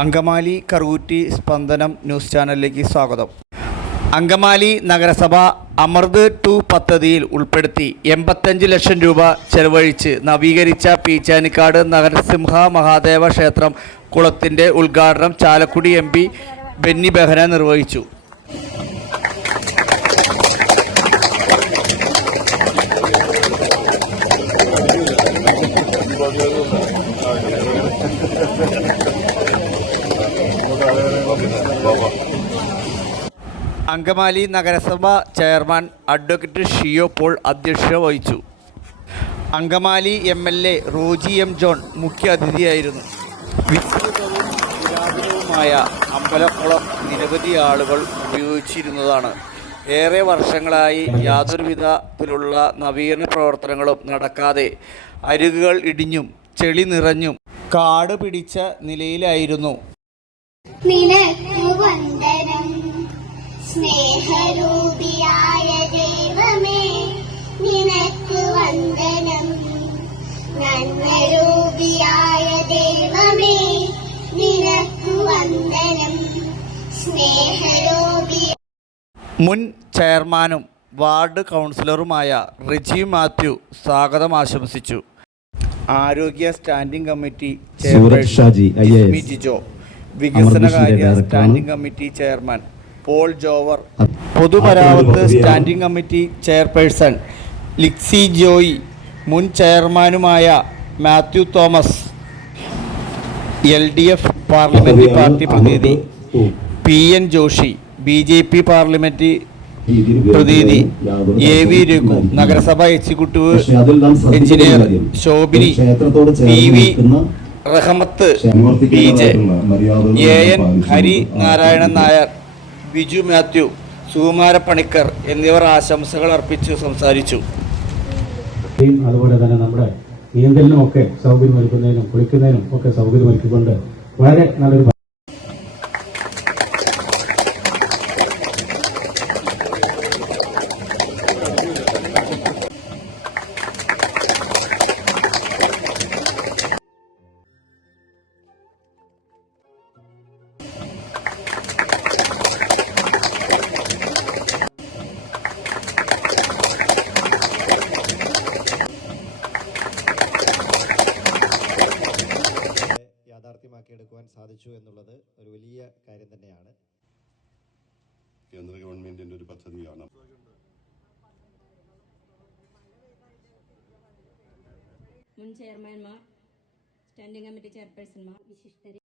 അങ്കമാലി കറൂറ്റി സ്പന്ദനം ന്യൂസ് ചാനലിലേക്ക് സ്വാഗതം. അങ്കമാലി നഗരസഭ അമൃത് ടു പദ്ധതിയിൽ ഉൾപ്പെടുത്തി എൺപത്തഞ്ച് ലക്ഷം രൂപ ചെലവഴിച്ച് നവീകരിച്ച പീച്ചാനിക്കാട് നഗരസിംഹ മഹാദേവ ക്ഷേത്രം കുളത്തിന്റെ ഉദ്ഘാടനം Chalakudy M P Benny Behanan നിർവഹിച്ചു. അങ്കമാലി നഗരസഭ ചെയർമാൻ അഡ്വക്കേറ്റ് ഷിയോ പോൾ അധ്യക്ഷത വഹിച്ചു. Angamaly M L A Roji M John മുഖ്യ അതിഥിയായിരുന്നു. വിസ്തൃതവും പുരാതനവുമായ അമ്പലക്കുളം നിരവധി ആളുകൾ ഉപയോഗിച്ചിരുന്നതാണ്. ഏറെ വർഷങ്ങളായി യാതൊരു വിധത്തിലുള്ള നവീകരണ പ്രവർത്തനങ്ങളും നടക്കാതെ അരുകുകൾ ഇടിഞ്ഞും ചെളി നിറഞ്ഞും കാട് പിടിച്ച നിലയിലായിരുന്നു. നിനക്കു സ്നേഹരൂപിയായ ദൈവമേ നിനക്ക് വന്ദനം. നന്മരൂപിയായ ദൈവമേ നിനക്ക് വന്ദനം. സ്നേഹരൂപി മുൻ ചെയർമാനും വാർഡ് കൗൺസിലറുമായ റിജി മാത്യു സ്വാഗതം ആശംസിച്ചു. ആരോഗ്യ സ്റ്റാൻഡിംഗ് കമ്മിറ്റി ചെയർമാൻ ജിജോ വികസനകാര്യ. Standing committee chairman Paul Jover പൊതുമരാമത്ത് standing committee chairperson Lixy Joy മുൻ ചെയർമാനുമായ Mathew Thomas L D F parliamentary party പ്രതിനിധി P N Joshi B J P parliament പ്രതിനിധി എ വി രഘു നഗരസഭ executive engineer Shobhini P V Rahmath B J A N Hari Narayanan Nair Biju Mathew Sukumara Panicker എന്നിവർ ആശംസകൾ അർപ്പിച്ച് സംസാരിച്ചു. അതുപോലെ തന്നെ നമ്മുടെ നീന്തലിനും ഒക്കെ സൗകര്യമൊരുക്കുന്നതിനും കുളിക്കുന്നതിനും ഒക്കെ സൗകര്യമൊരുക്കിക്കൊണ്ട് വളരെ നല്ലൊരു യാഥാർത്ഥ്യമാക്കിയെടുക്കുവാൻ സാധിച്ചു എന്നുള്ളത് ഒരു വലിയ കാര്യം തന്നെയാണ്. കേന്ദ്ര ഗവൺമെന്റിന്റെ ഒരു പദ്ധതിയാണ്. മുൻ ചെയർമാൻമാർ സ്റ്റാൻഡിംഗ് കമ്മിറ്റി ചെയർപേഴ്സൺമാർ വിശിഷ്ടരെ